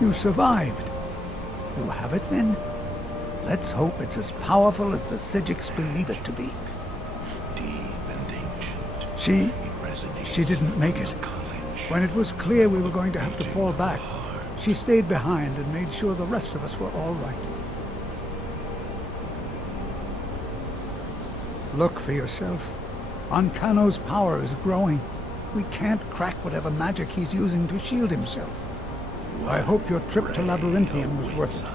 You survived. You have it then? Let's hope it's as powerful as the Psijics believe it to be. Deep and ancient. She It didn't make it. When it was clear we were going to have to fall back, she stayed behind and made sure the rest of us were all right. Look for yourself. Ancano's power is growing. We can't crack whatever magic he's using to shield himself. I hope your trip to Labyrinthium was worth it.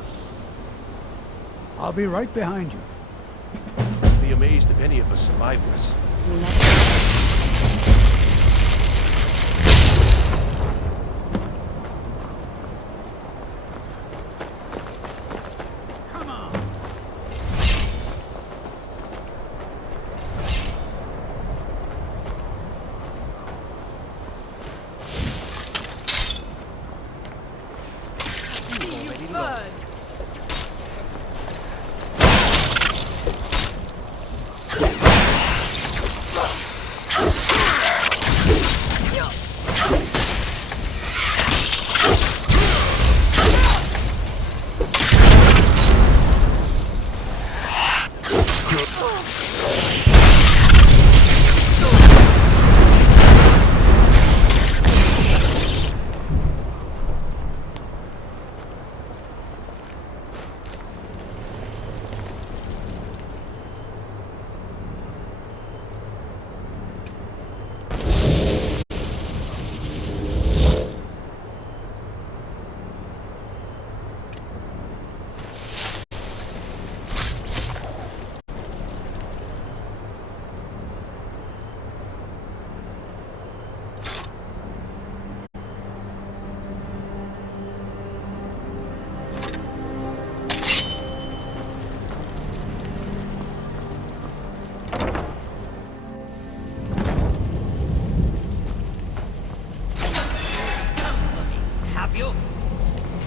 I'll be right behind you. Be amazed if any of us survive this.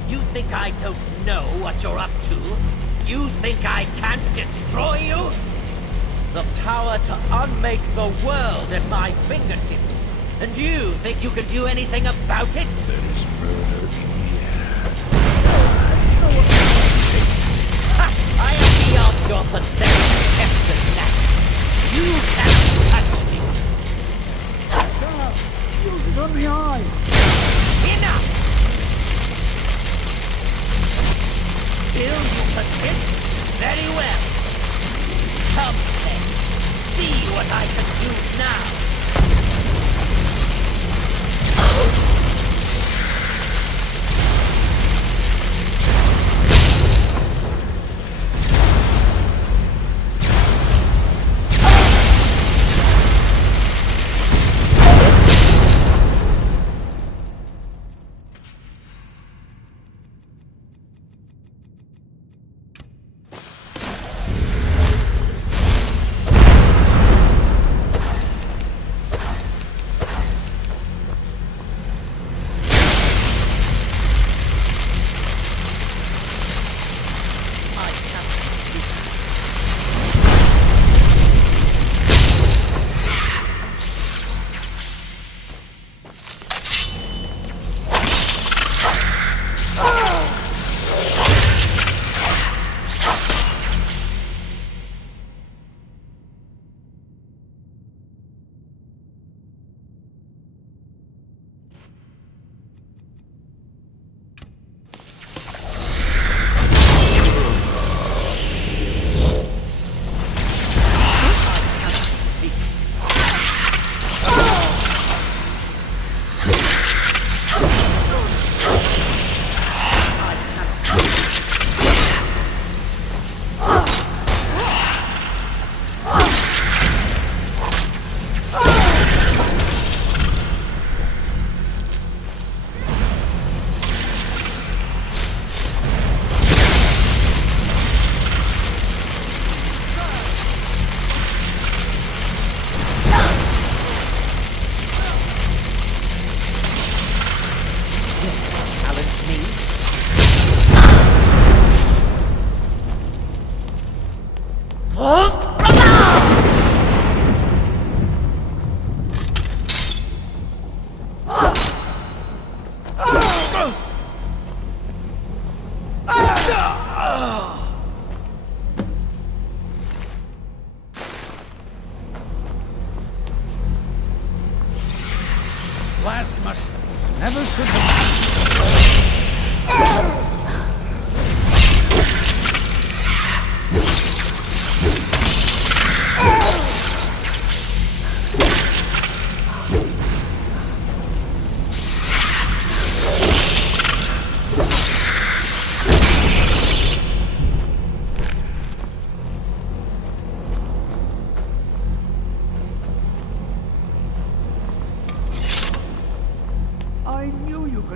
You think I don't know what you're up to? You think I can't destroy you? The power to unmake the world at my fingertips. And you think you can do anything about it? There is murder in the air. I am beyond your pathetic attempts at that. You cannot touch me. Use it on the eye. Enough! Still you persist? Very well. Come then. See what I can do now.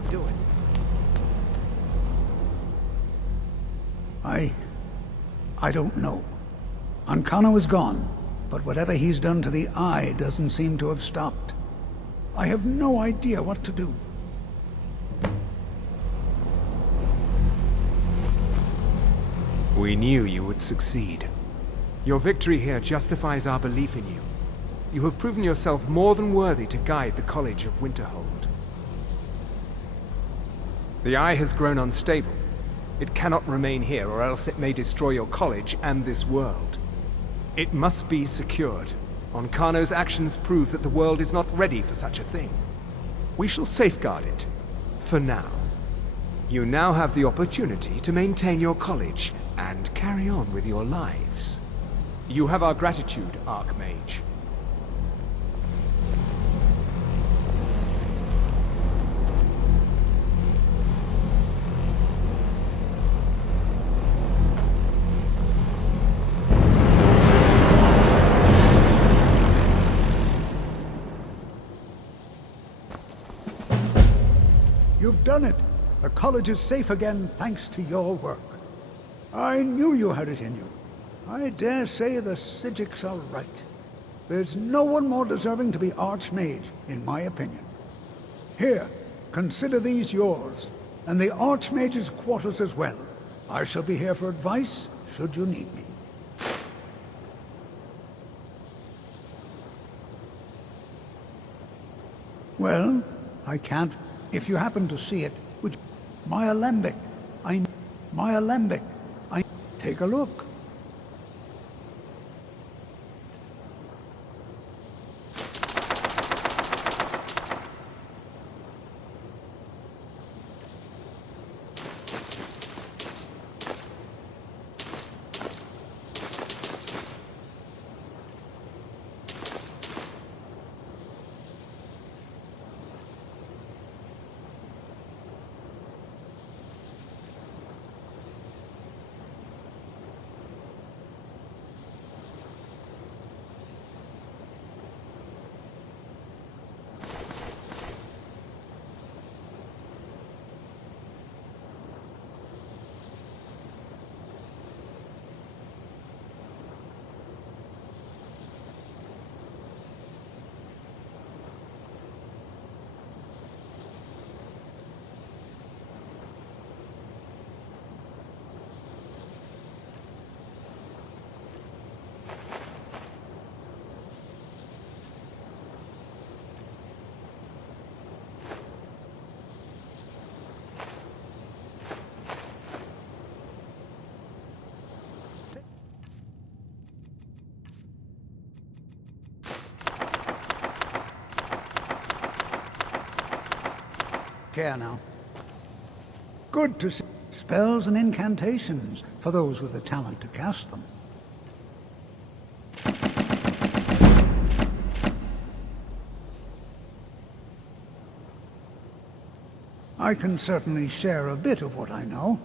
could do it. I don't know. Ancano is gone, but whatever he's done to the Eye doesn't seem to have stopped. I have no idea what to do. We knew you would succeed. Your victory here justifies our belief in you. You have proven yourself more than worthy to guide the College of Winterhold. The Eye has grown unstable. It cannot remain here, or else it may destroy your college and this world. It must be secured. Ancano's actions prove that the world is not ready for such a thing. We shall safeguard it, for now. You now have the opportunity to maintain your college and carry on with your lives. You have our gratitude, Archmage. You've done it. The college is safe again thanks to your work. I knew you had it in you. I dare say the Psijics are right. There's no one more deserving to be Archmage, in my opinion. Here, consider these yours, and the Archmage's quarters as well. I shall be here for advice, should you need me. Well, I can't. If you happen to see it, would my alembic. My alembic. Take a look. Care now. Good to see. Spells and incantations for those with the talent to cast them. I can certainly share a bit of what I know.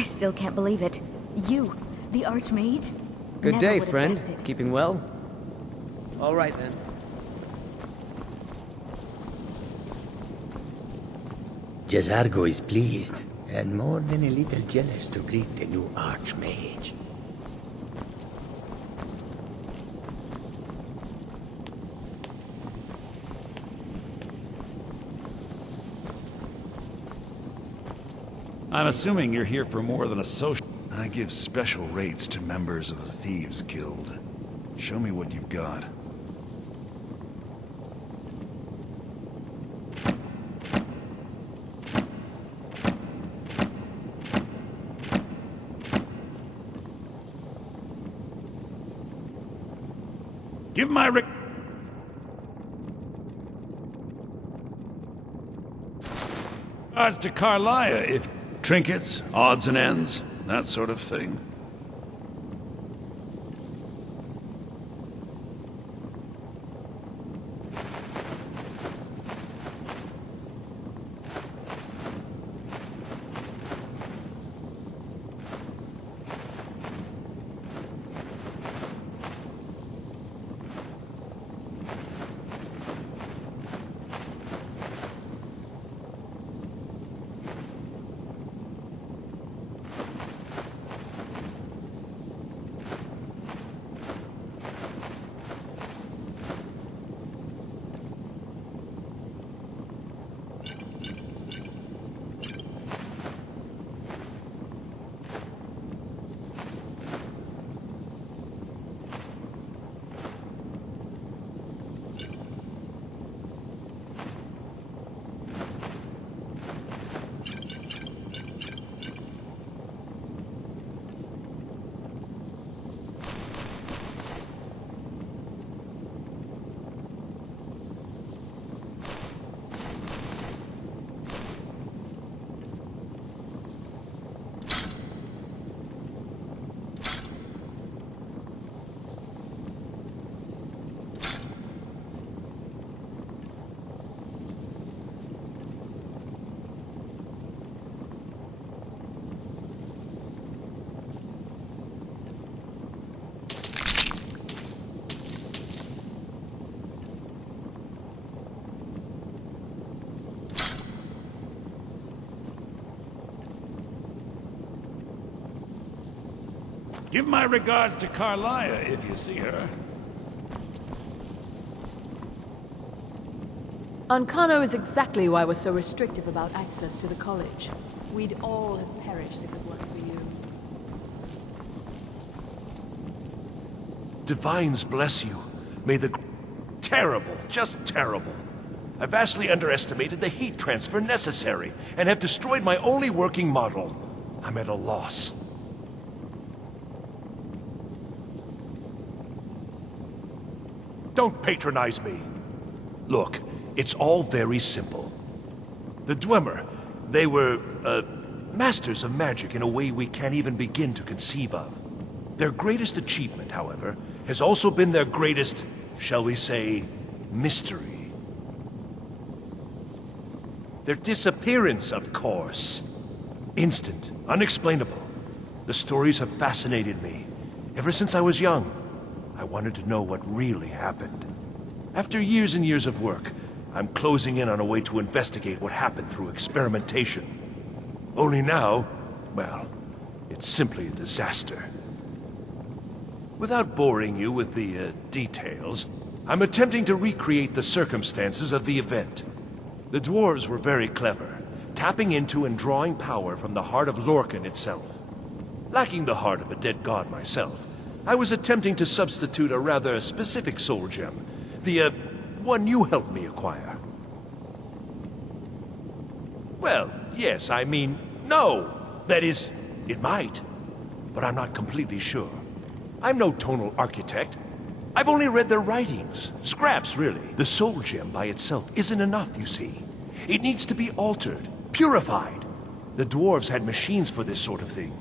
I still can't believe it. You, the Archmage? Good Never day, would have friend. guessed it. Keeping well? All right, then. Jazargo is pleased, and more than a little jealous to greet the new Archmage. I'm assuming you're here for more than a social... I give special rates to members of the Thieves Guild. Show me what you've got. Give my regards to Carlia if... Trinkets, odds and ends, that sort of thing. Give my regards to Carlia if you see her. Ancano is exactly why we're so restrictive about access to the college. We'd all have perished if it weren't for you. Divines bless you. May the... Terrible, just terrible. I vastly underestimated the heat transfer necessary, and have destroyed my only working model. I'm at a loss. Don't patronize me. Look, it's all very simple. The Dwemer, they were, masters of magic in a way we can't even begin to conceive of. Their greatest achievement, however, has also been their greatest, shall we say, mystery. Their disappearance, of course. Instant, unexplainable. The stories have fascinated me. Ever since I was young, I wanted to know what really happened. After years and years of work, I'm closing in on a way to investigate what happened through experimentation. Only now, well, it's simply a disaster. Without boring you with the, details, I'm attempting to recreate the circumstances of the event. The dwarves were very clever, tapping into and drawing power from the heart of Lorcan itself. Lacking the heart of a dead god myself, I was attempting to substitute a rather specific soul gem, the, one you helped me acquire. Well, yes, I mean, no. That is, it might, but I'm not completely sure. I'm no tonal architect. I've only read their writings, scraps really. The soul gem by itself isn't enough, you see. It needs to be altered, purified. The dwarves had machines for this sort of thing.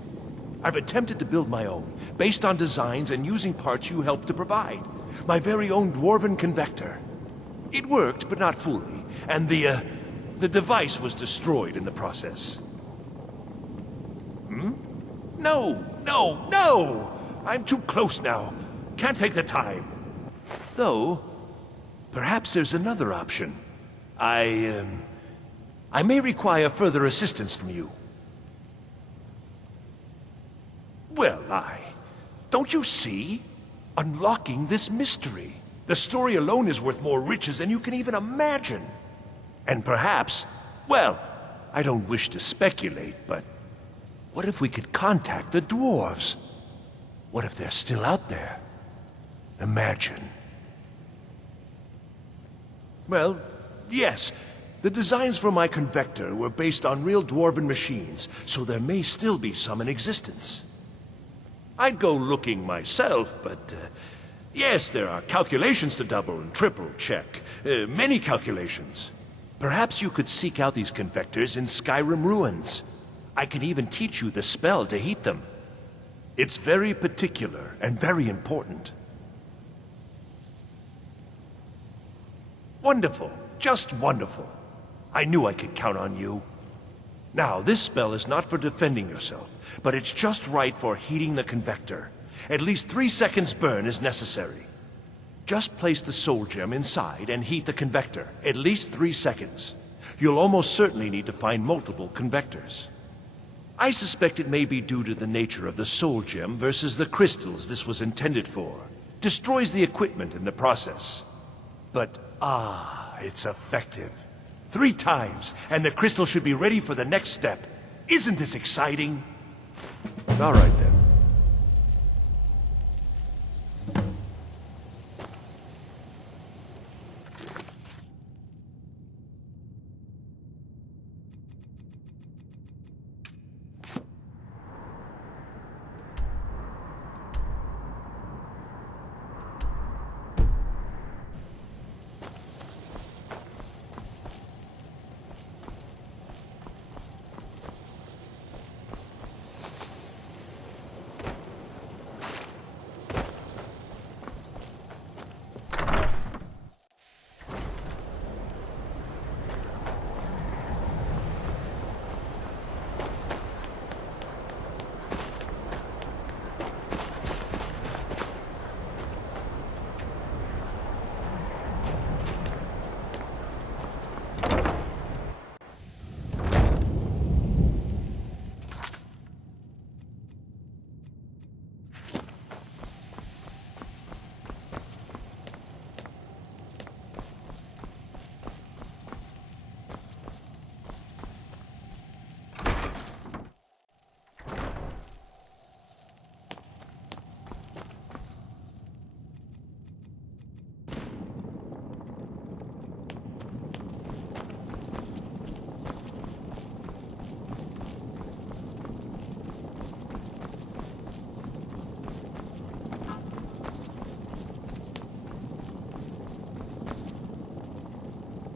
I've attempted to build my own, based on designs and using parts you helped to provide. My very own dwarven convector. It worked, but not fully, and the device was destroyed in the process. No, no, no! I'm too close now. Can't take the time. Though, perhaps there's another option. I may require further assistance from you. Well, don't you see? Unlocking this mystery. The story alone is worth more riches than you can even imagine. And perhaps, well, I don't wish to speculate, but what if we could contact the dwarves? What if they're still out there? Imagine. Well, yes. The designs for my convector were based on real dwarven machines, so there may still be some in existence. I'd go looking myself, but yes, there are calculations to double and triple check. Many calculations. Perhaps you could seek out these convectors in Skyrim ruins. I can even teach you the spell to heat them. It's very particular and very important. Wonderful. Just wonderful. I knew I could count on you. Now, this spell is not for defending yourself, but it's just right for heating the convector. At least 3 seconds burn is necessary. Just place the soul gem inside and heat the convector. At least 3 seconds. You'll almost certainly need to find multiple convectors. I suspect it may be due to the nature of the soul gem versus the crystals this was intended for. Destroys the equipment in the process. But, it's effective. 3 times, and the crystal should be ready for the next step. Isn't this exciting? All right, then.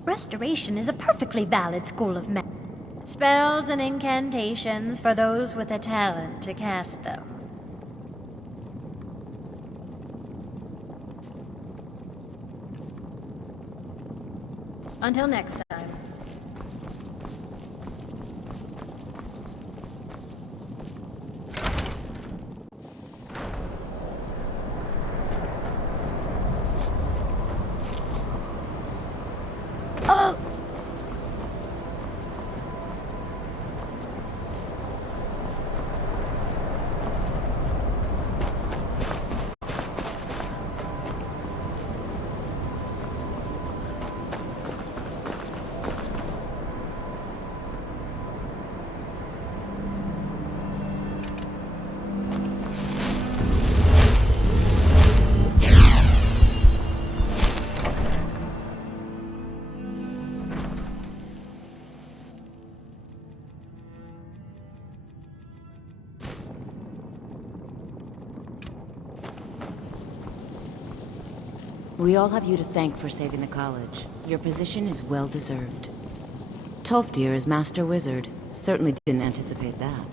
Restoration is a perfectly valid school of magic. Spells and incantations for those with a talent to cast them. Until next time. We all have you to thank for saving the college. Your position is well deserved. Tolfdir is Master Wizard. Certainly didn't anticipate that.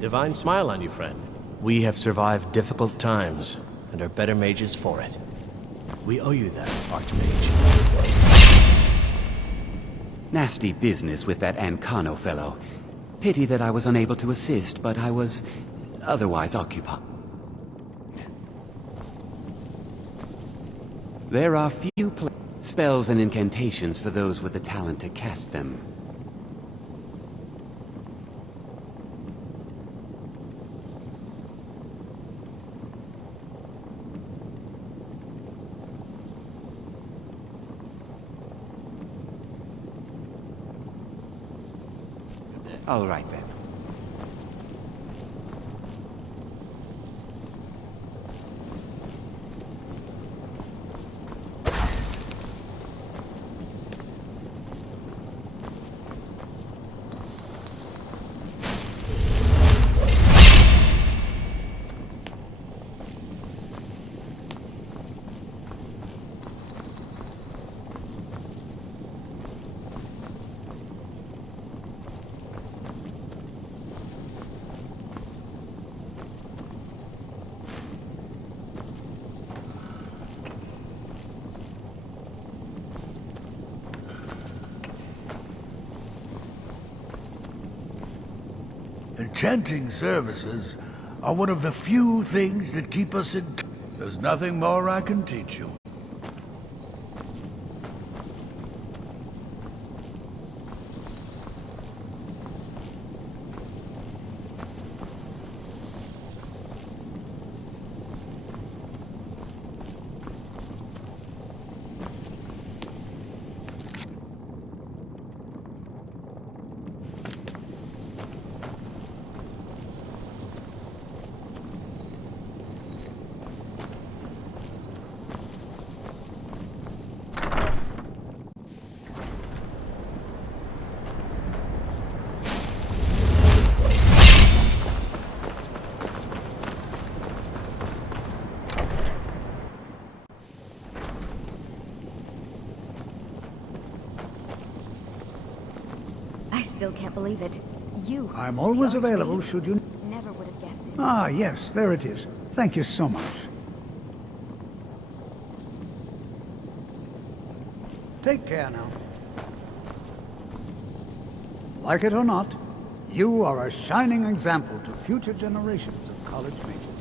Divine smile on you, friend. We have survived difficult times, and are better mages for it. We owe you that, Archmage. Nasty business with that Ancano fellow. Pity that I was unable to assist, but I was otherwise occupied. There are few spells and incantations for those with the talent to cast them. All right, then. Enchanting services are one of the few things that keep us in... There's nothing more I can teach you. I still can't believe it. You. I'm always the available Archmage? should you... Never would have guessed it. Ah, yes, there it is. Thank you so much. Take care now. Like it or not, you are a shining example to future generations of college mages.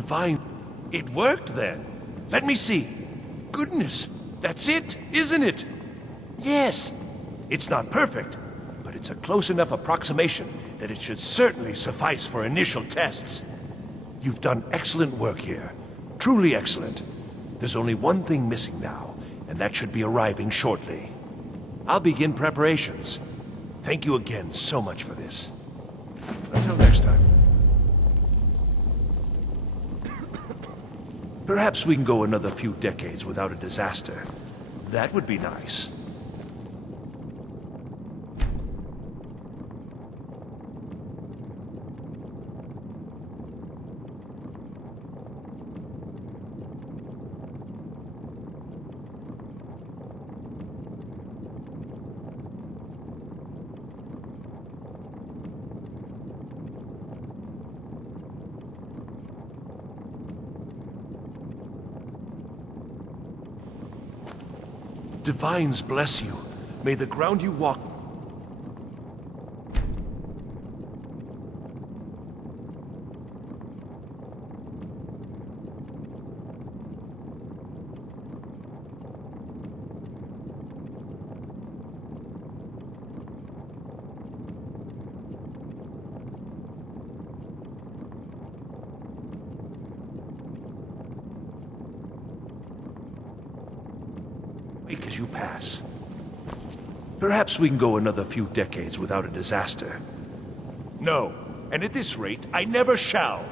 divine. It worked then. Let me see. Goodness, that's it, isn't it? Yes. It's not perfect, but it's a close enough approximation that it should certainly suffice for initial tests. You've done excellent work here. Truly excellent. There's only one thing missing now, and that should be arriving shortly. I'll begin preparations. Thank you again so much for this. Until next time. Perhaps we can go another few decades without a disaster. That would be nice. Divines bless you. May the ground you walk... wake as you pass. Perhaps we can go another few decades without a disaster. No, and at this rate, I never shall.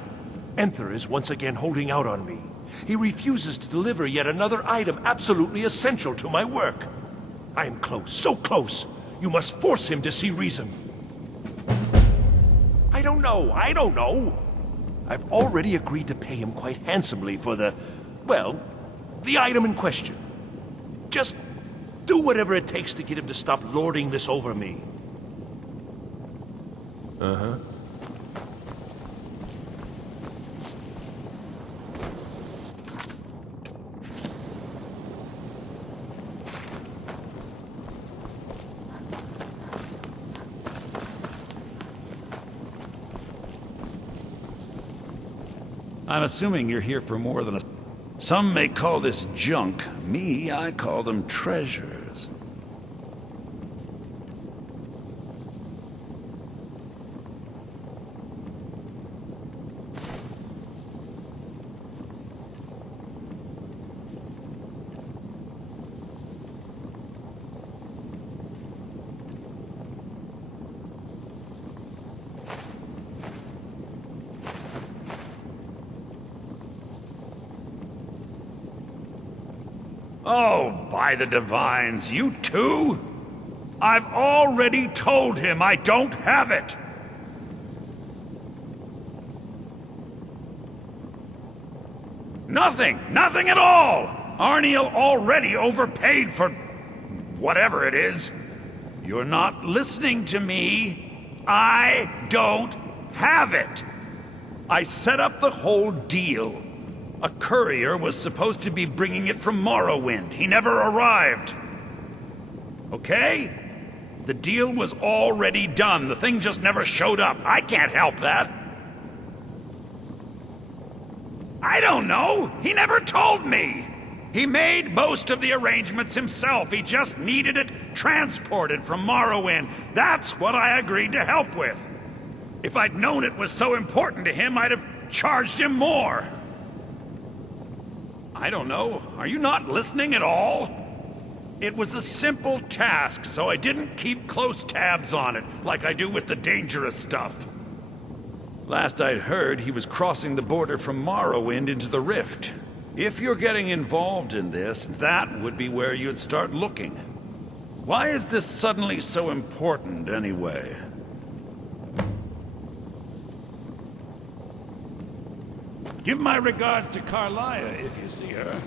Enther is once again holding out on me. He refuses to deliver yet another item absolutely essential to my work. I am close, so close. You must force him to see reason. I don't know. I've already agreed to pay him quite handsomely for the, well, the item in question. Just do whatever it takes to get him to stop lording this over me. Uh-huh. I'm assuming you're here for more than a... Some may call this junk. Me, I call them treasures. Oh, by the divines, you too? I've already told him I don't have it! Nothing at all! Arniel already overpaid for... whatever it is. You're not listening to me. I don't have it! I set up the whole deal. A courier was supposed to be bringing it from Morrowind. He never arrived. Okay? The deal was already done. The thing just never showed up. I can't help that. I don't know. He never told me. He made most of the arrangements himself. He just needed it transported from Morrowind. That's what I agreed to help with. If I'd known it was so important to him, I'd have charged him more. I don't know. Are you not listening at all? It was a simple task, so I didn't keep close tabs on it, like I do with the dangerous stuff. Last I'd heard, he was crossing the border from Morrowind into the Rift. If you're getting involved in this, that would be where you'd start looking. Why is this suddenly so important, anyway? Give my regards to Carlia if you see her.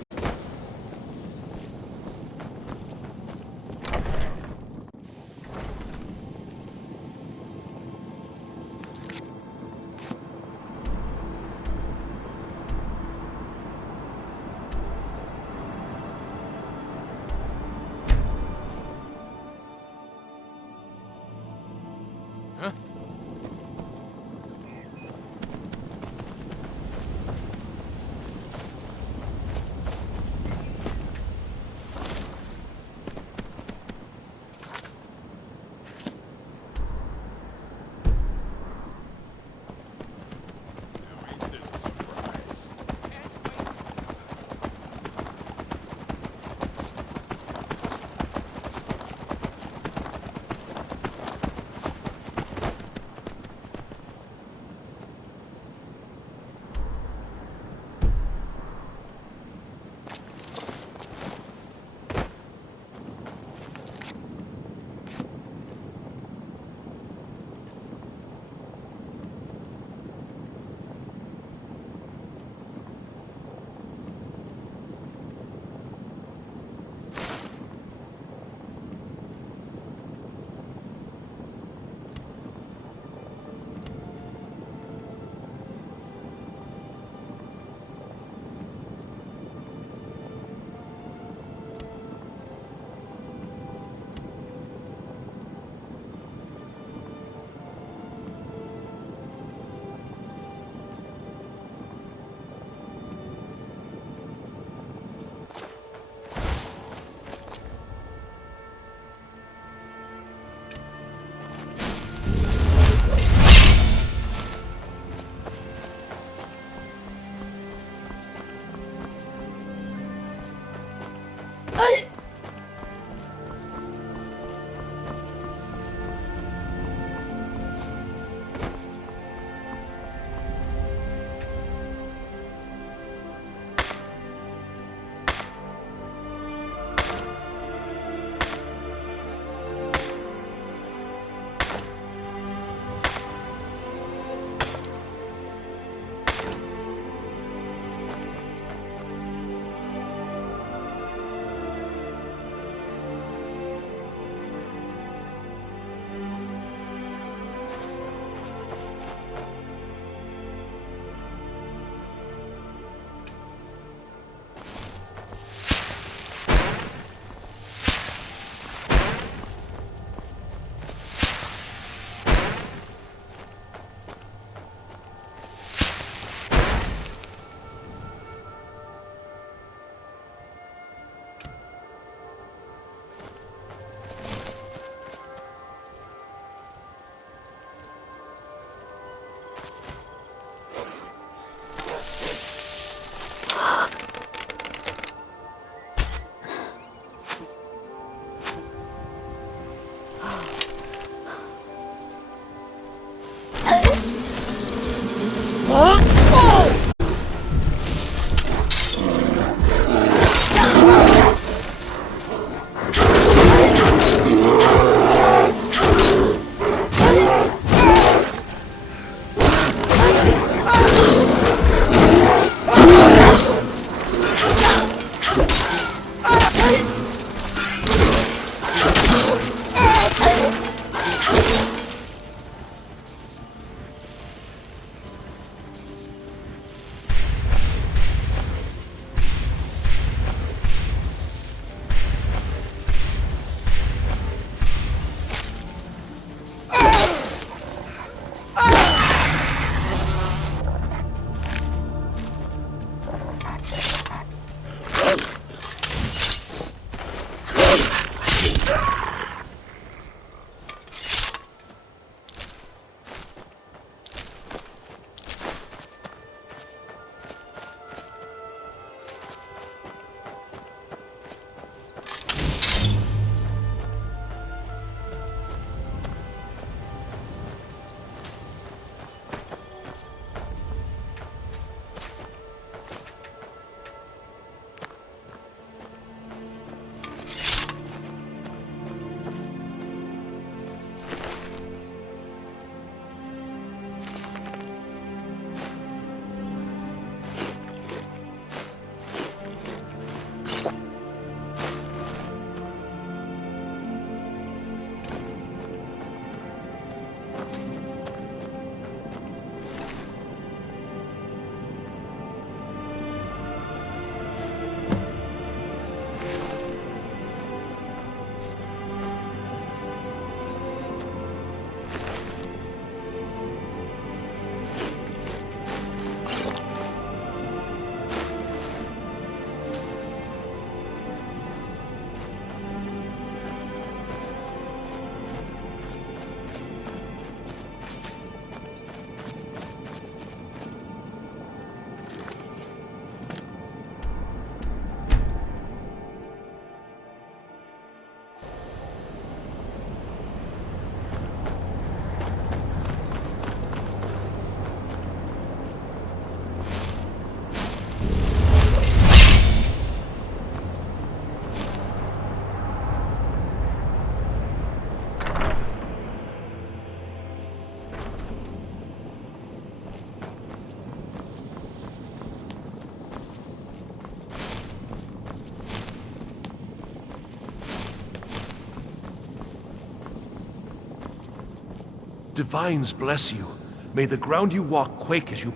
Divines bless you. May the ground you walk quake as you...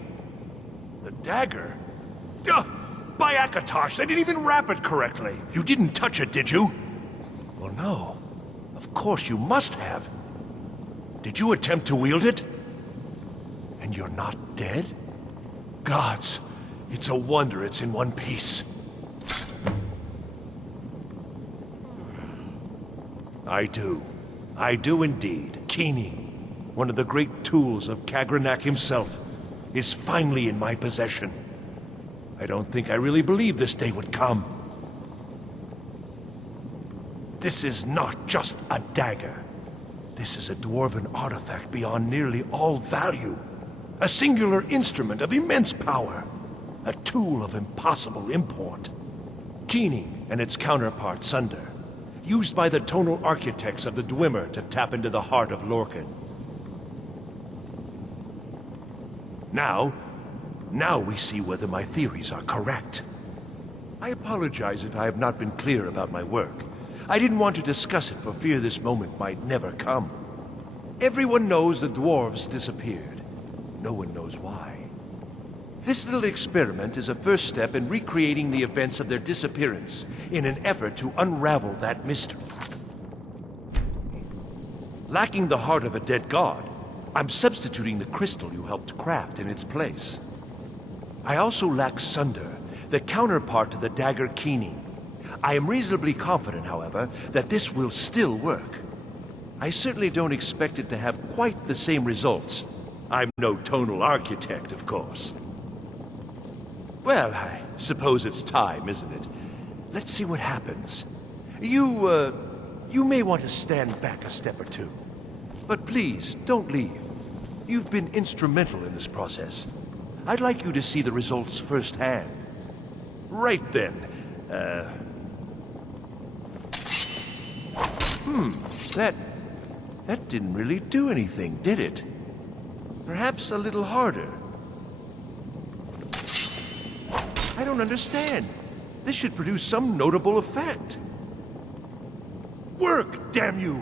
The dagger? Duh! By Akatosh, they didn't even wrap it correctly. You didn't touch it, did you? Well, no. Of course you must have. Did you attempt to wield it? And you're not dead? Gods, it's a wonder it's in one piece. I do. I do indeed. Keening, one of the great tools of Kagranak himself, is finally in my possession. I don't think I really believed this day would come. This is not just a dagger. This is a dwarven artifact beyond nearly all value. A singular instrument of immense power. A tool of impossible import. Keening and its counterpart Sunder, used by the tonal architects of the Dwemer to tap into the heart of Lorcan. Now we see whether my theories are correct. I apologize if I have not been clear about my work. I didn't want to discuss it for fear this moment might never come. Everyone knows the dwarves disappeared. No one knows why. This little experiment is a first step in recreating the events of their disappearance in an effort to unravel that mystery. Lacking the heart of a dead god, I'm substituting the crystal you helped craft in its place. I also lack Sunder, the counterpart to the dagger Keening. I am reasonably confident, however, that this will still work. I certainly don't expect it to have quite the same results. I'm no tonal architect, of course. Well, I suppose it's time, isn't it? Let's see what happens. You may want to stand back a step or two. But please, don't leave. You've been instrumental in this process. I'd like you to see the results firsthand. Right then. That didn't really do anything, did it? Perhaps a little harder. I don't understand. This should produce some notable effect. Work, damn you!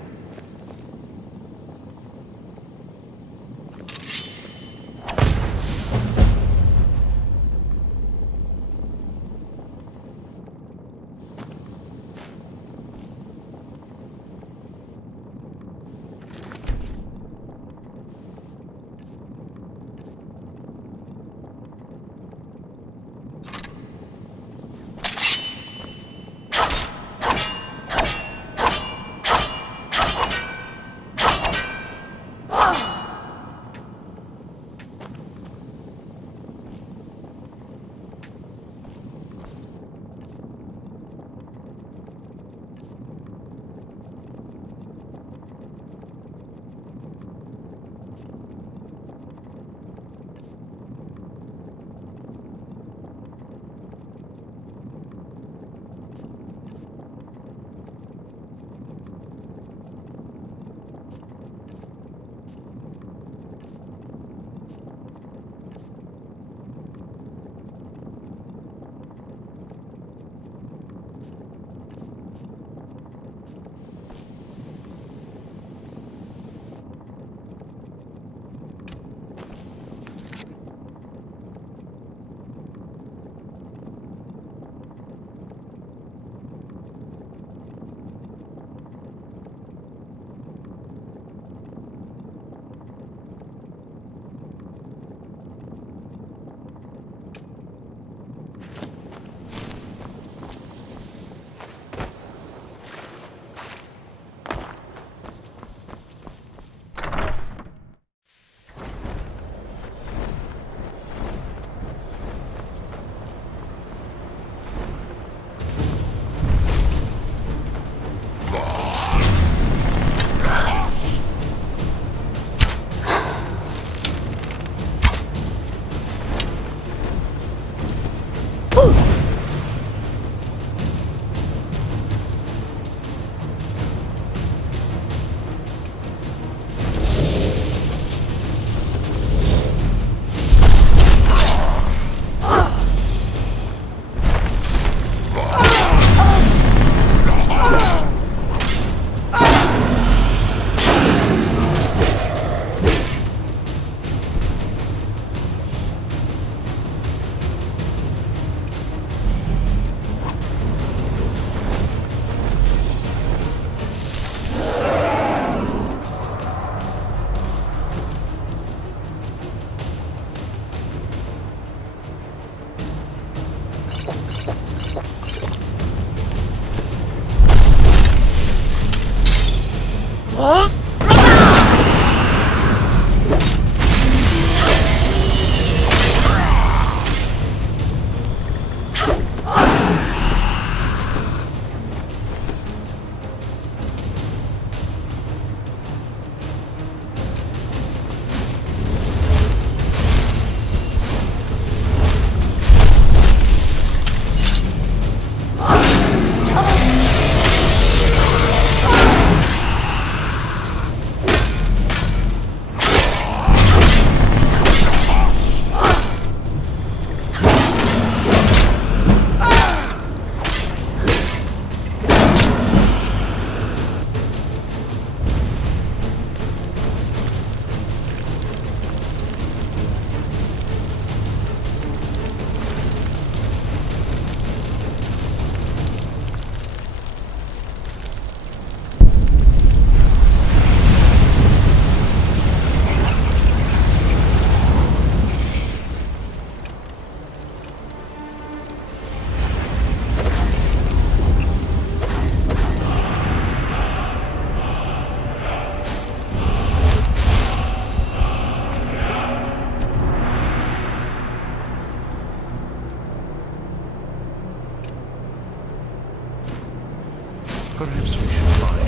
Perhaps we should find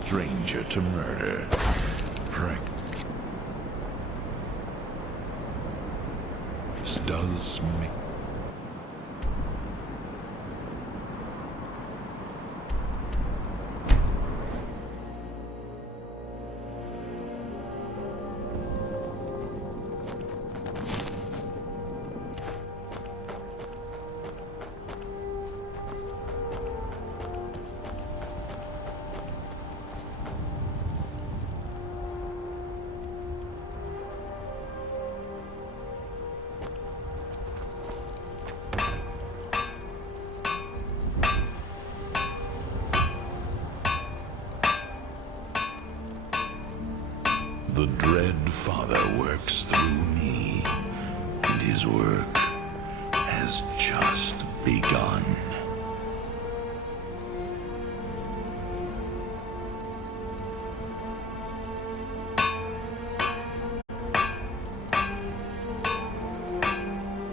a stranger to murder. does me. The dread Father works through me, and his work has just begun.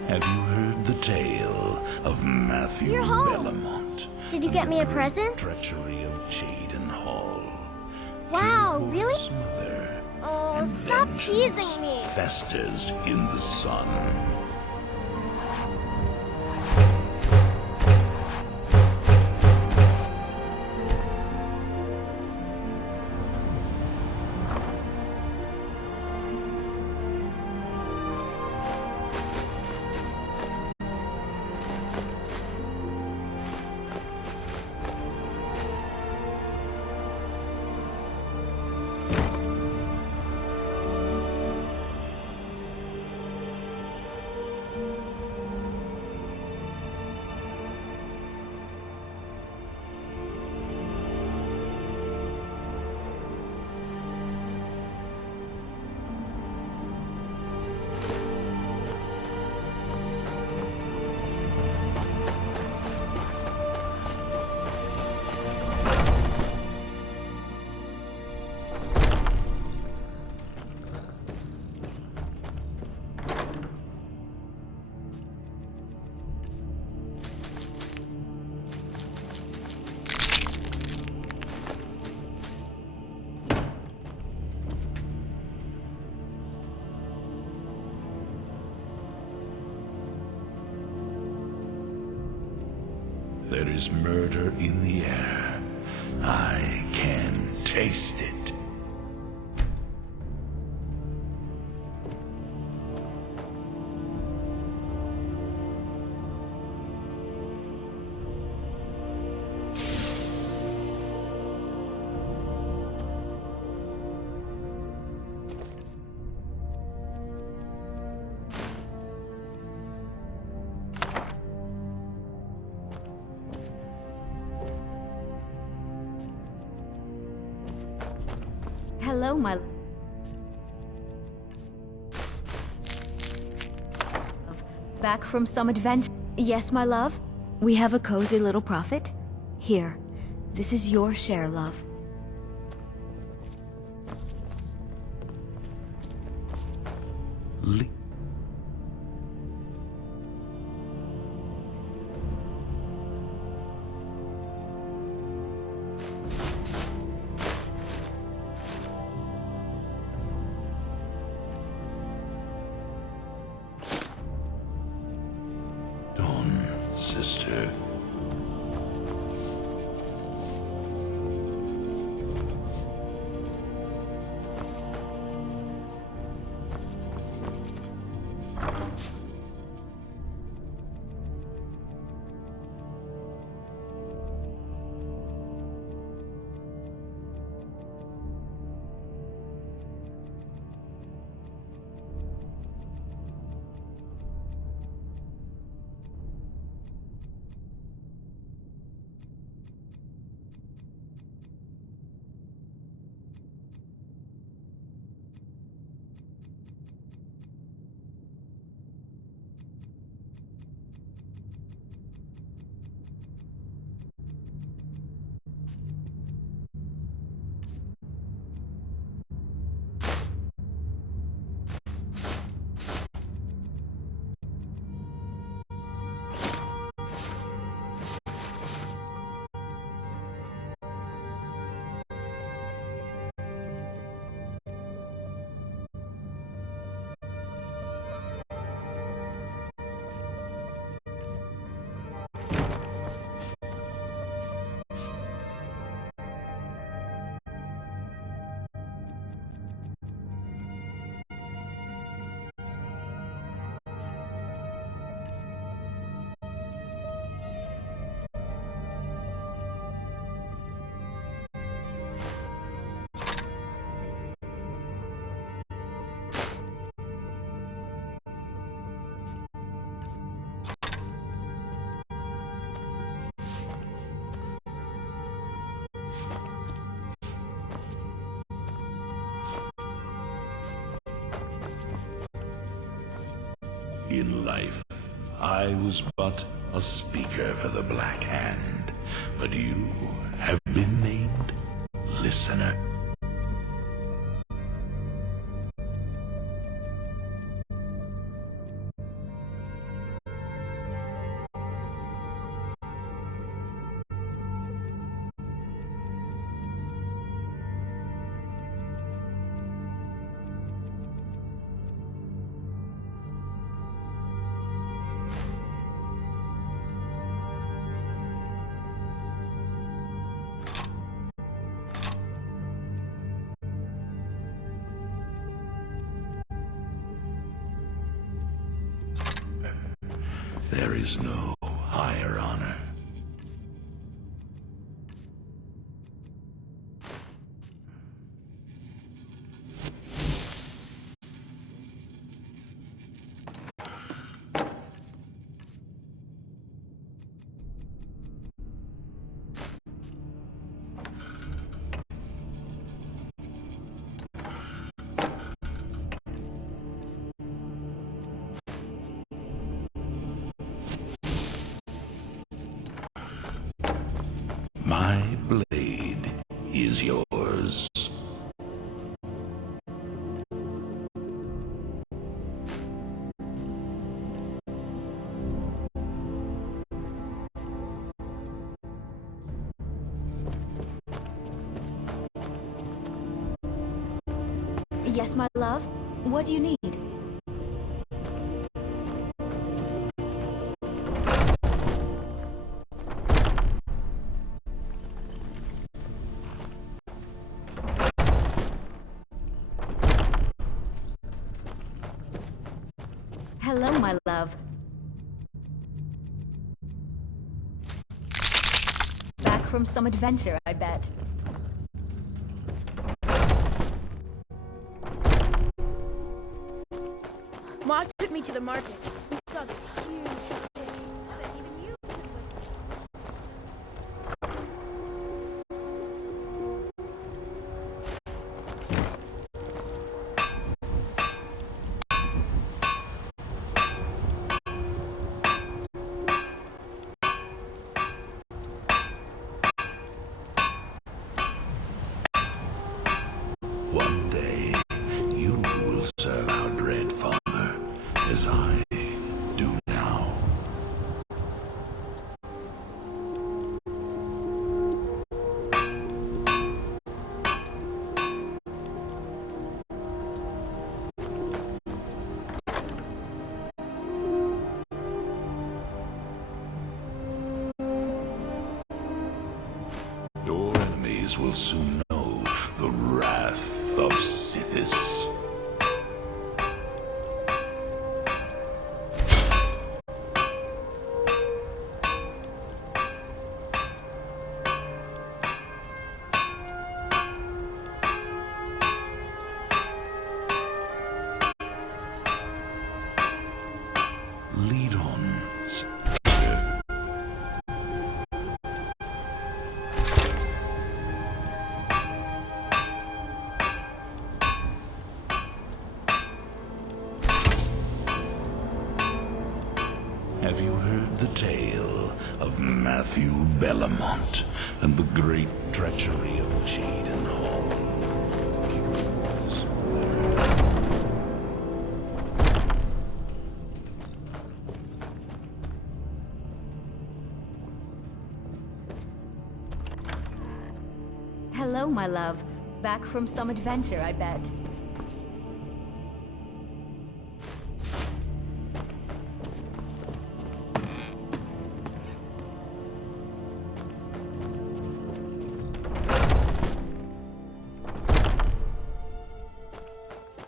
Have you heard the tale of Matthew You're home. Bellamont? Did you get me a present? Treachery of Jaden Hall. Wow, really? Mother. Oh, stop teasing me. Festers in the sun. There is murder in the air. I can taste it. Hello, my... Back from some adventure? Yes, my love? We have a cozy little profit? Here, this is your share, love. Sister. In life, I was but a speaker for the Black Hand, but you have been named listener. There is no higher honor. My blade is yours. Yes, my love? What do you need? Hello, my love. Back from some adventure, I bet. Ma took me to the market. We saw this huge thing that even you couldn't One day, you will serve our dread father, as I do now. Your enemies will soon know the wrath of Sithis. Lead on, Speaker. Have you heard the tale of Matthew Bellamont and the great treachery of Cheadenhall? Hello, my love. Back from some adventure, I bet.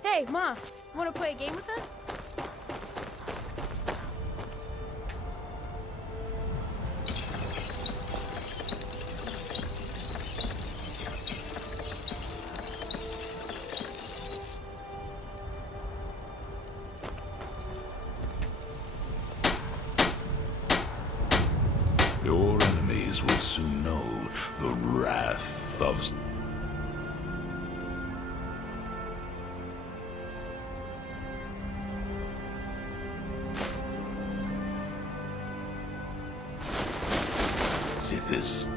Hey, Ma, wanna play a game with us? Your enemies will soon know the wrath of... this.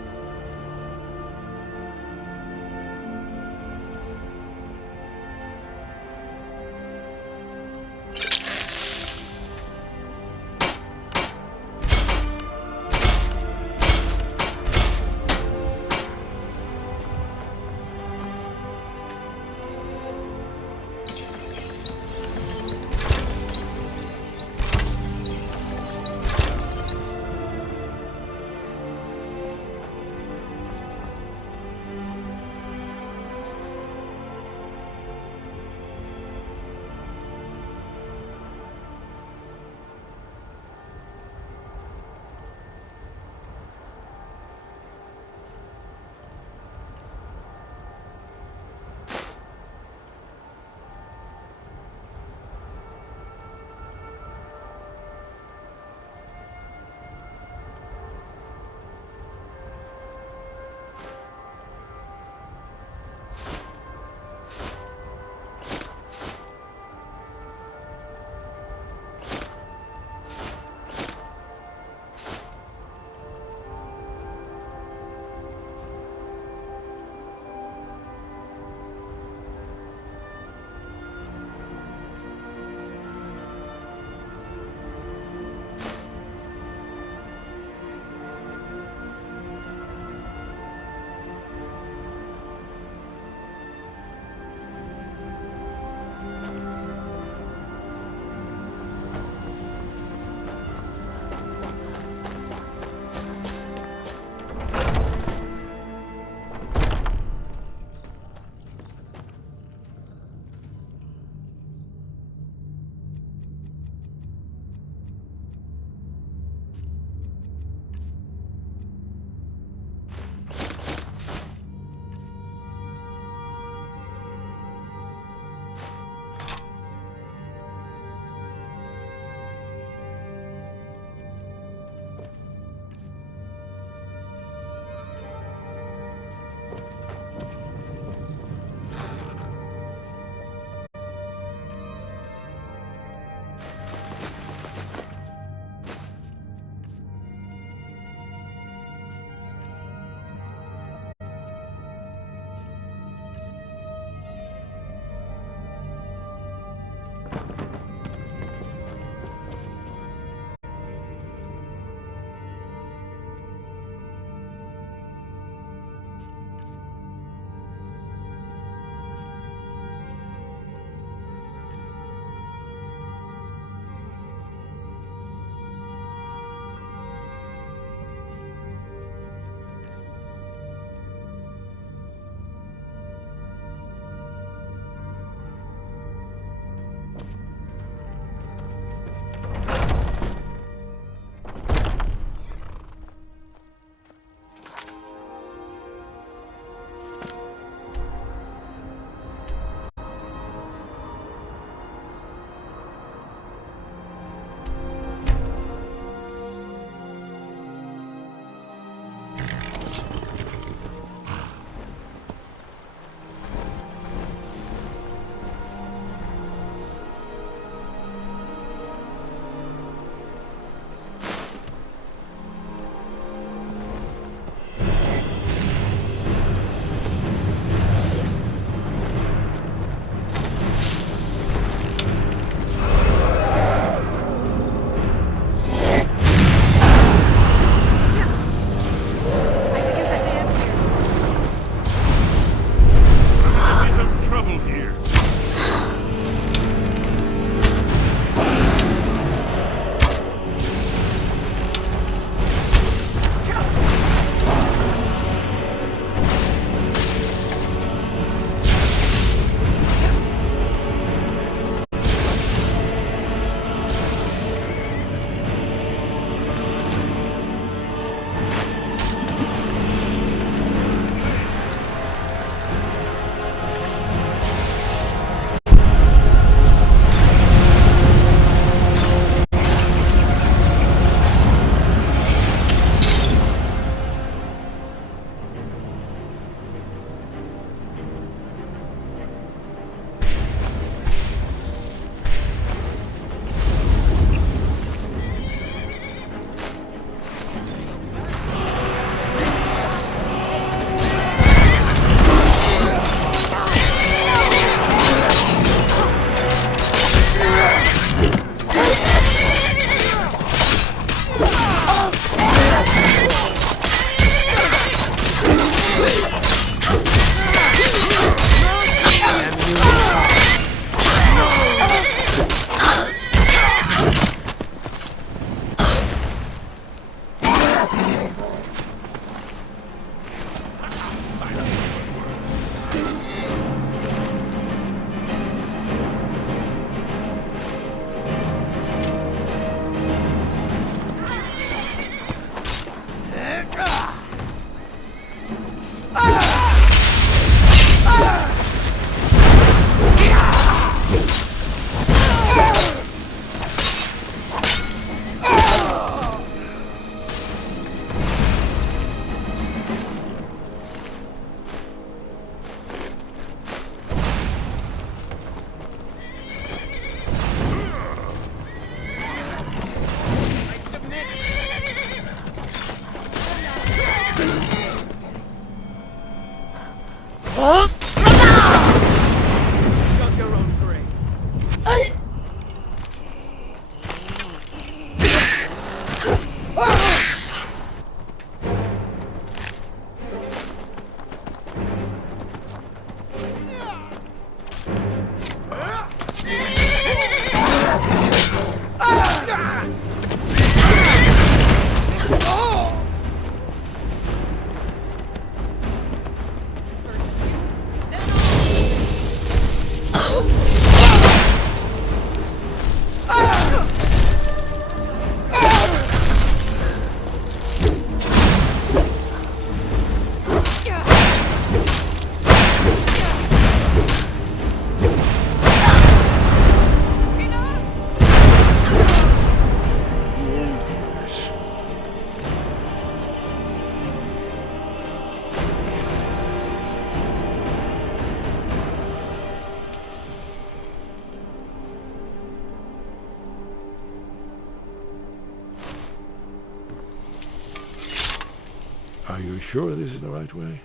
we sure this is the right way?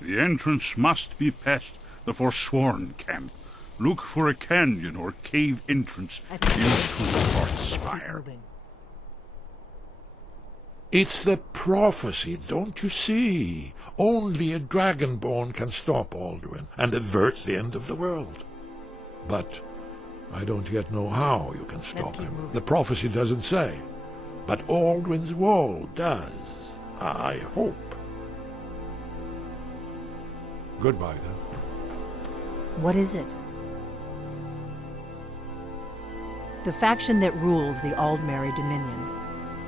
The entrance must be past the Forsworn camp. Look for a canyon or cave entrance into the Hearth Spire. It's the prophecy, don't you see? Only a dragonborn can stop Alduin and avert the end of the world. But I don't yet know how you can stop him. The prophecy doesn't say. But Alduin's wall does. I hope. Goodbye, then. What is it? The faction that rules the Aldmeri Dominion.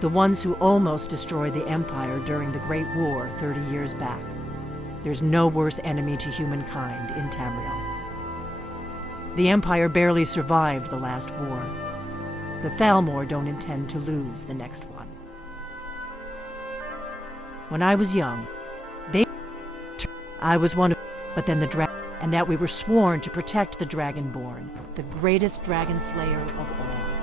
The ones who almost destroyed the Empire during the Great War 30 years back. There's no worse enemy to humankind in Tamriel. The Empire barely survived the last war. The Thalmor don't intend to lose the next one. When I was young, I was one of, but then the dragon, and that we were sworn to protect the Dragonborn, the greatest dragon slayer of all.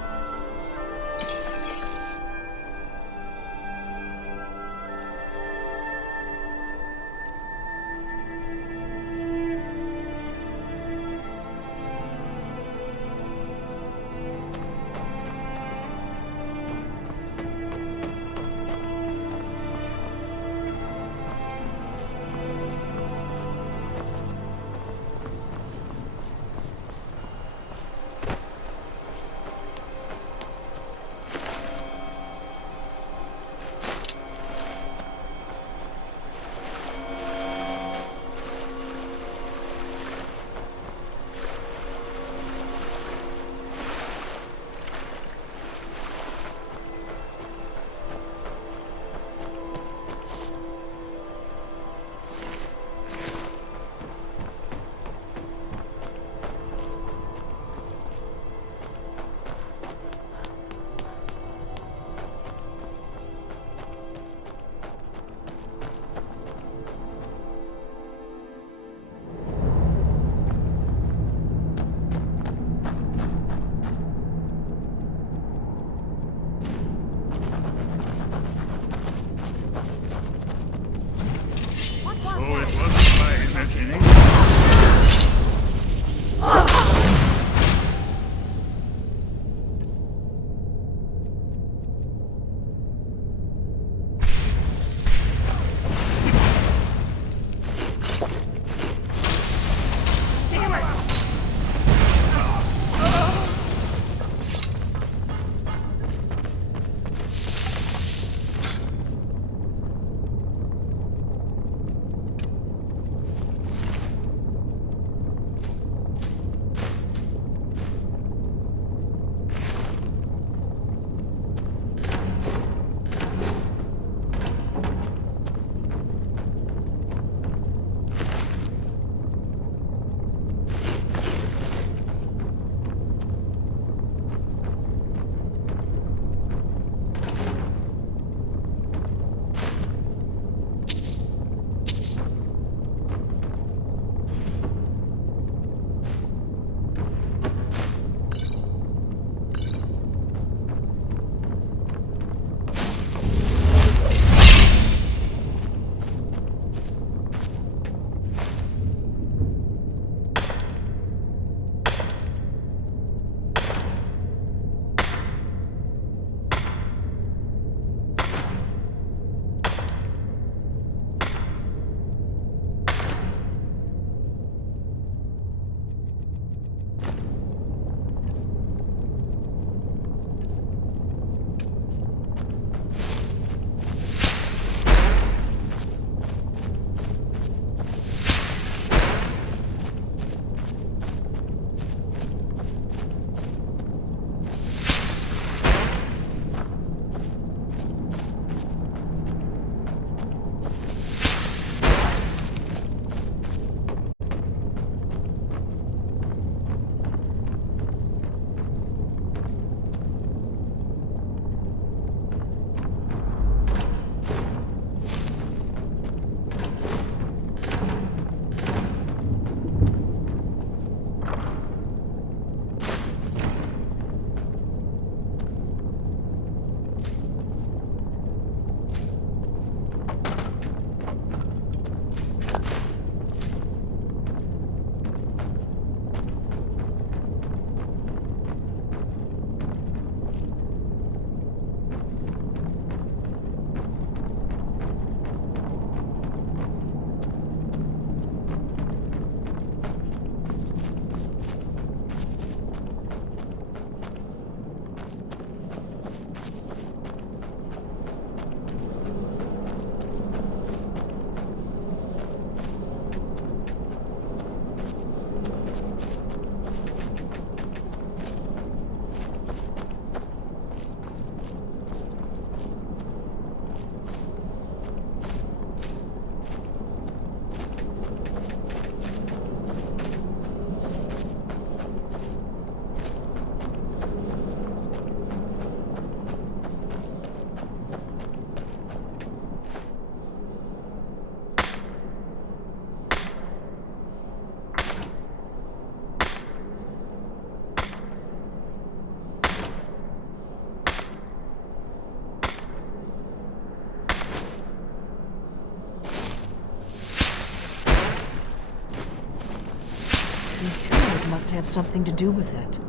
These pillars must have something to do with it.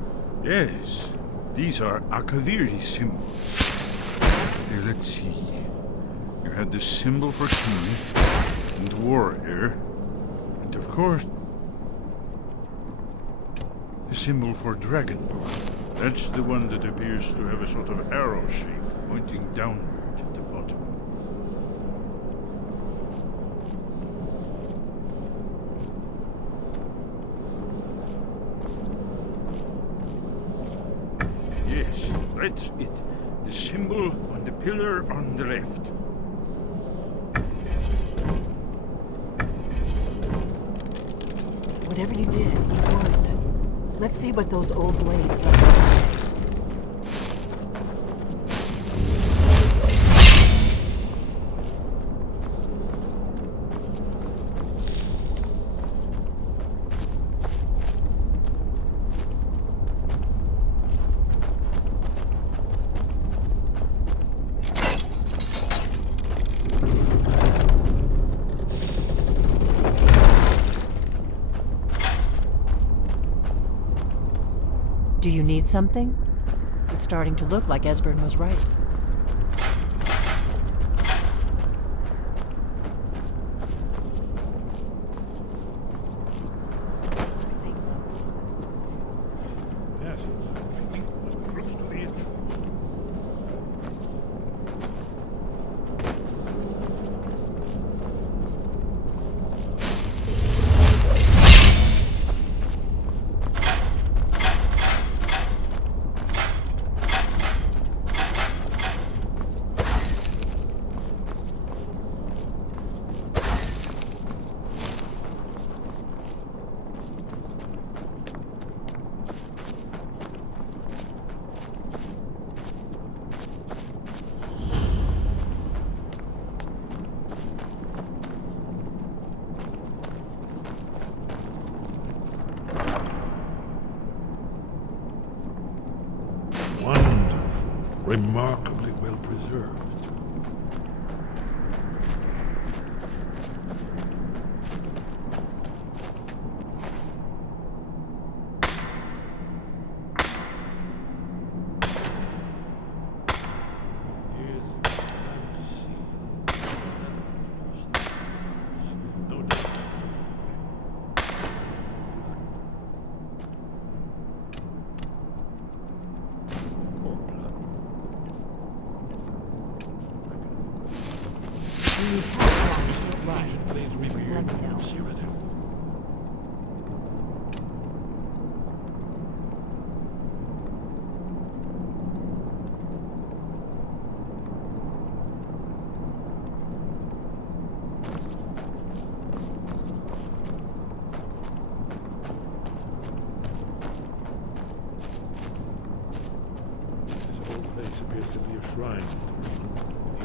Yes, these are Akaviri symbols. Here, let's see. You have the symbol for king and warrior, and of course, the symbol for dragonborn. That's the one that appears to have a sort of arrow shape pointing downward at the bottom. Yes, that's it. The symbol on the pillar on the left. Whatever you did, you worked. Let's see what those old blades left behind. Do you need something? It's starting to look like Esbern was right. Yes, I think we must be close to the entrance. Remarkably well preserved. Appears to be a shrine.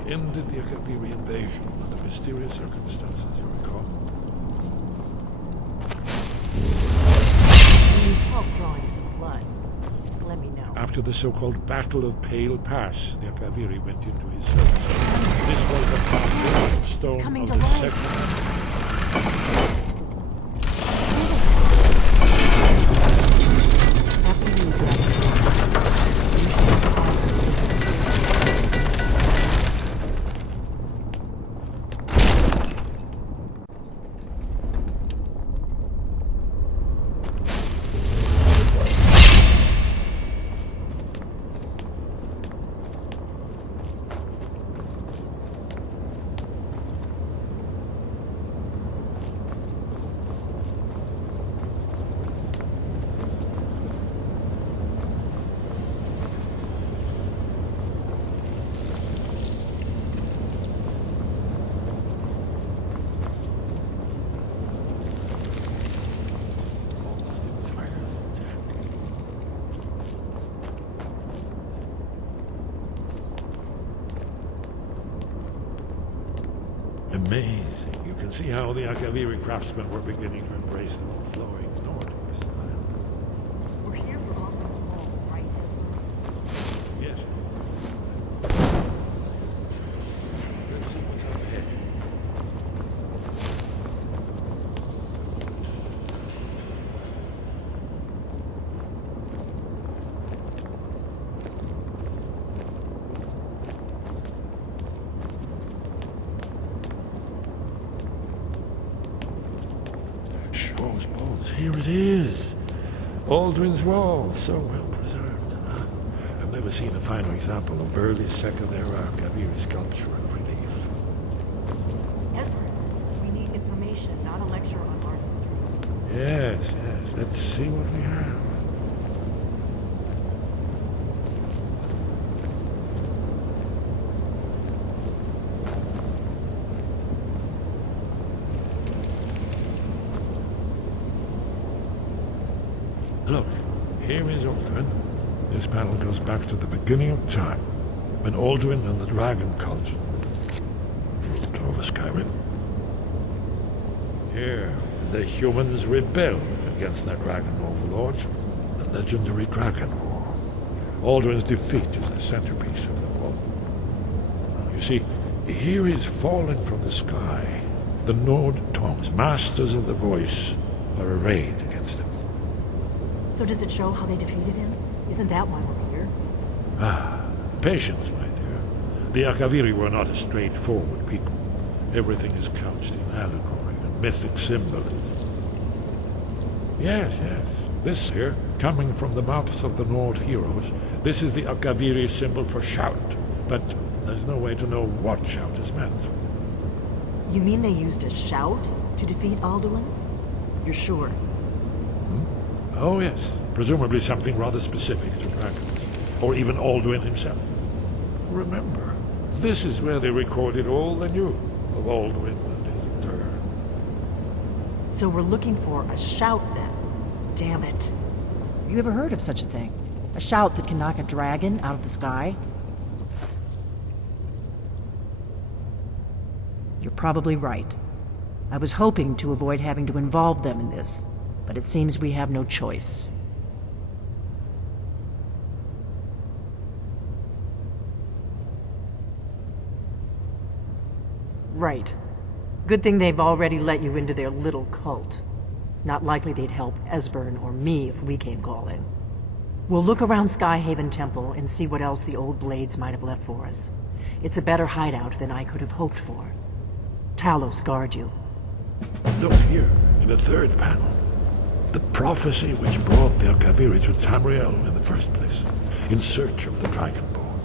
He ended the Akaviri invasion under mysterious circumstances, you recall? You need help drawing some blood. Let me know. After the so-called Battle of Pale Pass, the Akaviri went into his service. This was the foundation stone of the second... Amazing. You can see how the Akaviri craftsmen were beginning to embrace the more flowing Nordic style. We're here for Ogden's Hall, right, Esbern? Yes. Let's see what's up ahead. behold, here it is. Alduin's Wall, so well preserved. I've never seen a finer example of early Second Era Kaviri sculpture and relief. Esbern, we need information, not a lecture on art history. Yes, yes. Let's see what we have. Look, here is Alduin. This panel goes back to the beginning of time, when Alduin and the Dragon Cult ruled over Skyrim. Here, the humans rebelled against their dragon overlords, the legendary Dragon War. Alduin's defeat is the centerpiece of the wall. You see, here is fallen from the sky. The Nord Tongs, masters of the voice, are arrayed against him. So does it show how they defeated him? Isn't that why we're here? Ah, patience, my dear. The Akaviri were not a straightforward people. Everything is couched in allegory and mythic symbolism. Yes, yes. This here, coming from the mouths of the Nord heroes, this is the Akaviri symbol for shout. But there's no way to know what shout is meant. You mean they used a shout to defeat Alduin? You're sure? Oh, yes. Presumably something rather specific to dragons. Or even Alduin himself. Remember, this is where they recorded all they knew of Alduin and his terror. So we're looking for a shout then. Damn it. You ever heard of such a thing? A shout that can knock a dragon out of the sky? You're probably right. I was hoping to avoid having to involve them in this, but it seems we have no choice. Right. Good thing they've already let you into their little cult. Not likely they'd help Esbern or me if we came calling. We'll look around Skyhaven Temple and see what else the old blades might have left for us. It's a better hideout than I could have hoped for. Talos guard you. Look here, in the third panel. The prophecy which brought the Akaviri to Tamriel in the first place, in search of the Dragonborn.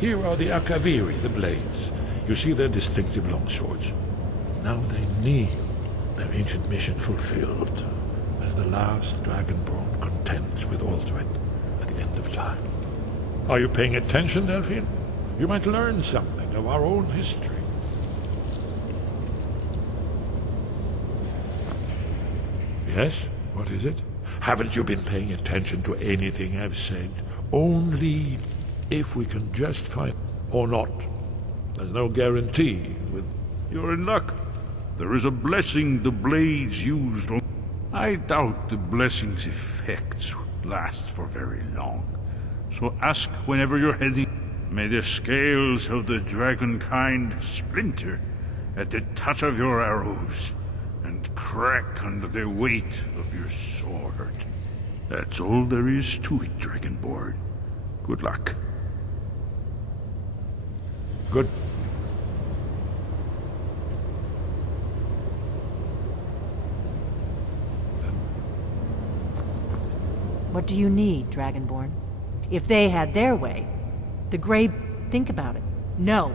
Here are the Akaviri, the blades. You see their distinctive longswords. Now they kneel, their ancient mission fulfilled, as the last Dragonborn contends with Alduin at the end of time. Are you paying attention, Delphine? You might learn something of our own history. Yes? What is it? Haven't you been paying attention to anything I've said? Only if we can just find... or not. There's no guarantee with... You're in luck. There is a blessing the blades used on... I doubt the blessing's effects last for very long. So ask whenever you're heading. May the scales of the dragonkind splinter at the touch of your arrows, and crack under the weight of your sword. That's all there is to it, Dragonborn. Good luck. Good. What do you need, Dragonborn? If they had their way, the Grey... Think about it. No.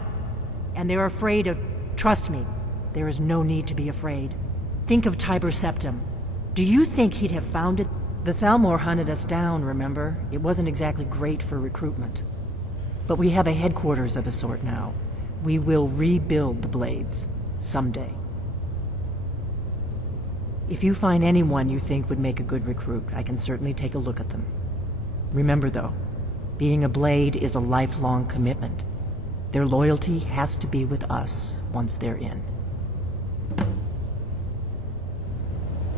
And they're afraid of... Trust me, there is no need to be afraid. Think of Tiber Septim. Do you think he'd have found it? The Thalmor hunted us down, remember? It wasn't exactly great for recruitment. But we have a headquarters of a sort now. We will rebuild the Blades. Someday. If you find anyone you think would make a good recruit, I can certainly take a look at them. Remember though, being a Blade is a lifelong commitment. Their loyalty has to be with us once they're in.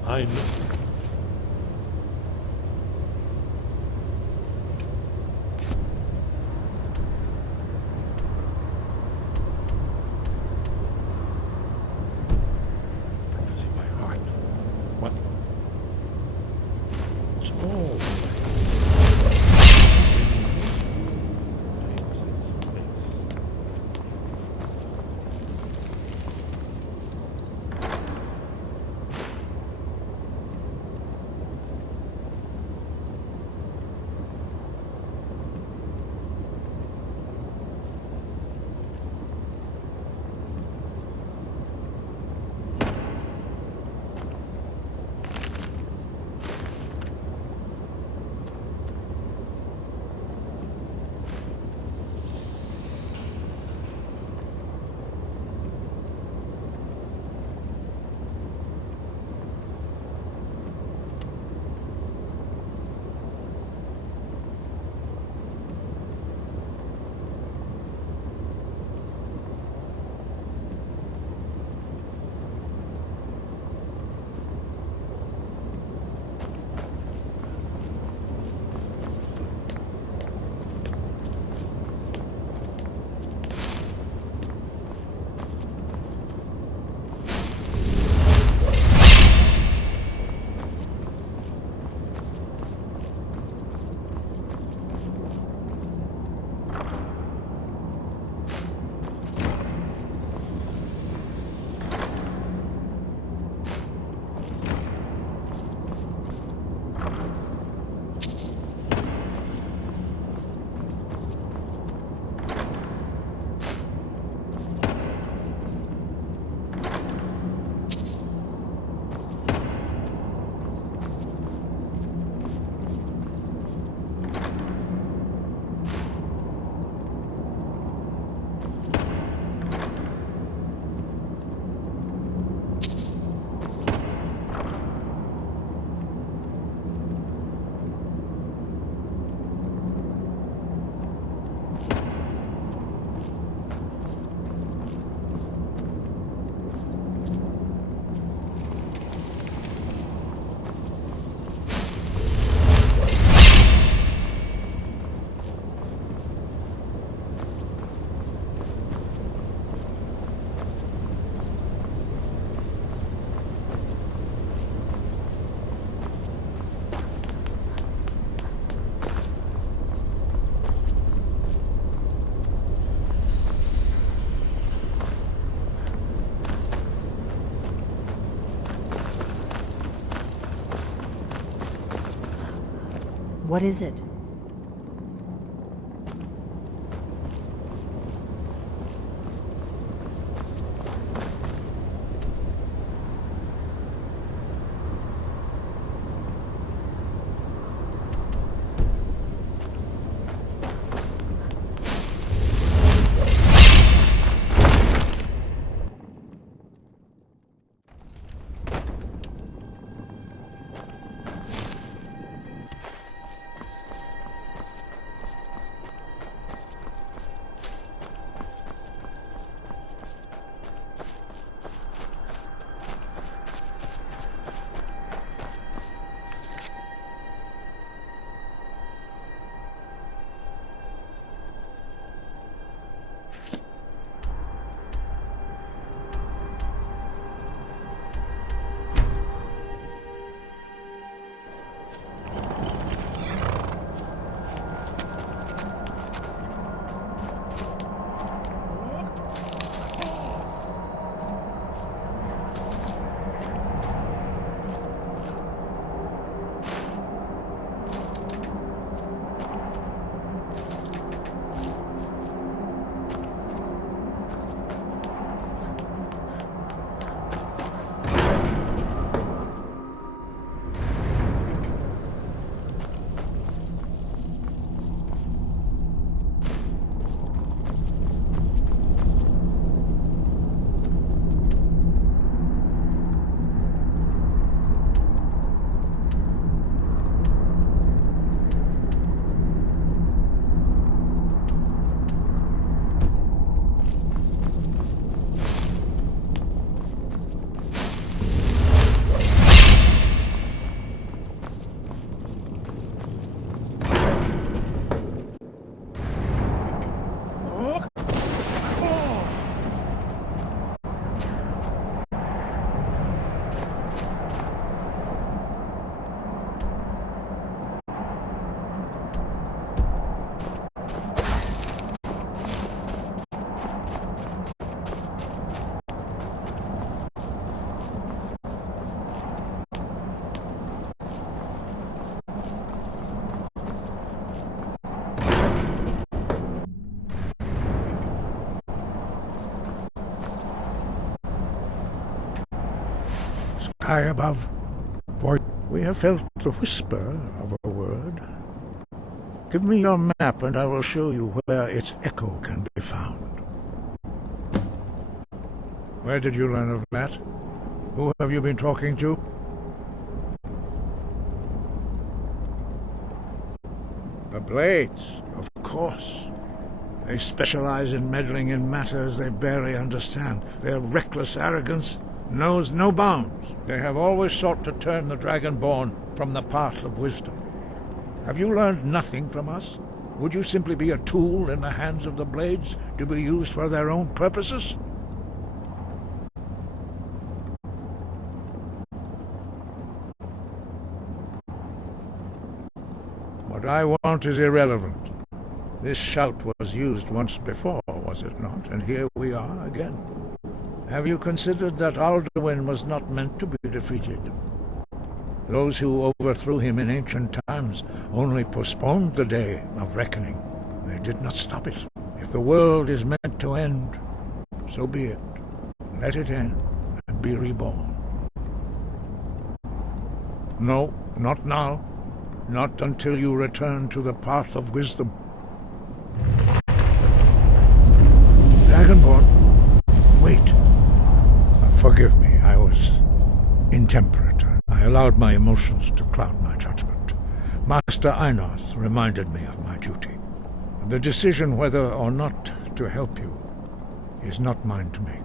I know. Prophecy by heart. What? It's all What is it? High above, for we have felt the whisper of a word. Give me your map and I will show you where its echo can be found. Where did you learn of that? Who have you been talking to? The Blades, of course. They specialize in meddling in matters they barely understand. Their reckless arrogance knows no bounds. They have always sought to turn the Dragonborn from the path of wisdom. Have you learned nothing from us? Would you simply be a tool in the hands of the Blades to be used for their own purposes? What I want is irrelevant. This shout was used once before, was it not? And here we are again. Have you considered that Alduin was not meant to be defeated? Those who overthrew him in ancient times only postponed the day of reckoning. They did not stop it. If the world is meant to end, so be it. Let it end and be reborn. No, not now. Not until you return to the path of wisdom. Dragonborn, wait. Forgive me, I was intemperate. I allowed my emotions to cloud my judgment. Master Einarth reminded me of my duty. The decision whether or not to help you is not mine to make.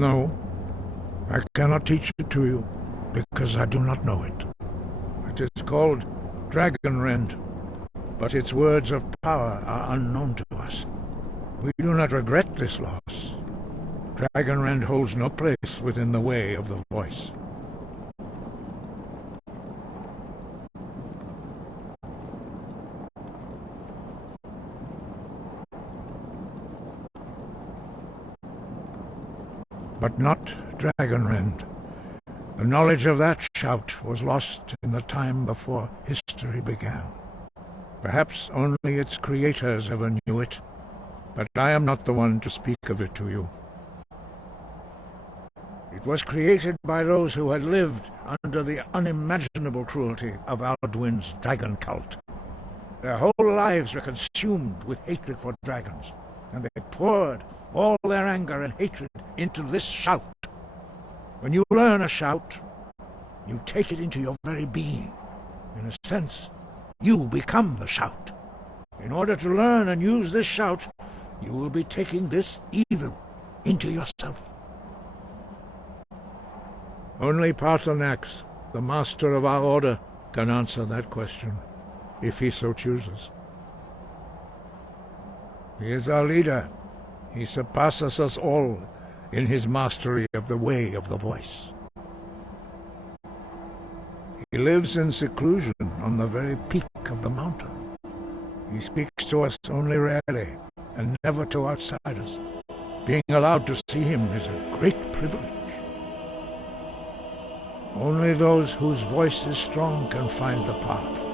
No, I cannot teach it to you, because I do not know it. It is called Dragon Rend, but its words of power are unknown to us. We do not regret this loss. Dragon Rend holds no place within the way of the voice. But not Dragon Rend. The knowledge of that shout was lost in the time before history began. Perhaps only its creators ever knew it, but I am not the one to speak of it to you. It was created by those who had lived under the unimaginable cruelty of Alduin's dragon cult. Their whole lives were consumed with hatred for dragons, and they poured all their anger and hatred into this shout. When you learn a shout, you take it into your very being. In a sense, you become the shout. In order to learn and use this shout, you will be taking this evil into yourself. Only Paarthurnax, the master of our order, can answer that question, if he so chooses. He is our leader. He surpasses us all in his mastery of the way of the voice. He lives in seclusion on the very peak of the mountain. He speaks to us only rarely, and never to outsiders. Being allowed to see him is a great privilege. Only those whose voice is strong can find the path.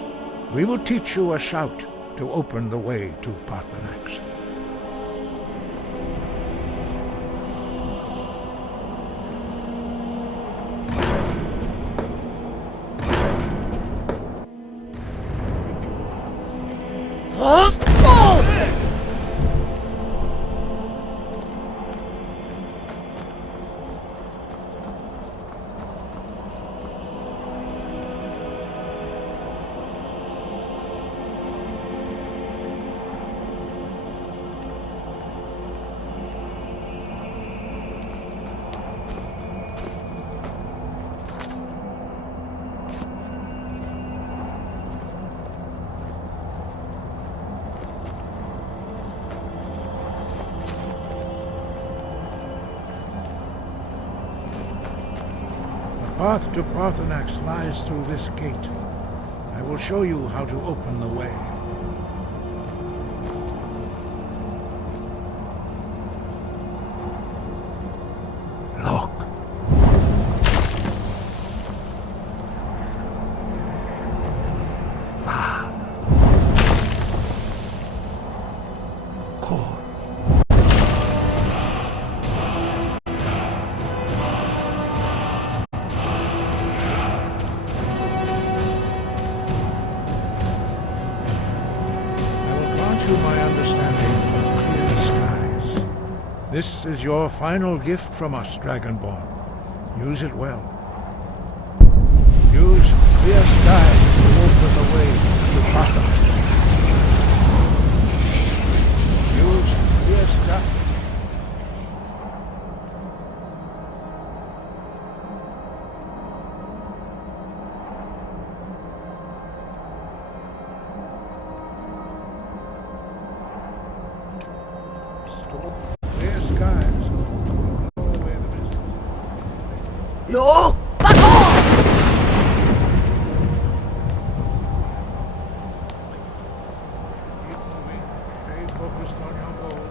We will teach you a shout to open the way to Paarthurnax. The path to Paarthurnax lies through this gate. I will show you how to open the way. Look. Va. Cor. My understanding of clear skies. This is your final gift from us, Dragonborn. Use it well. Use clear skies to open the way to Paarthurnax. Use clear skies. Clear skies. Blow away the mist. Yo! Back off! Keep moving. Stay focused on your goal.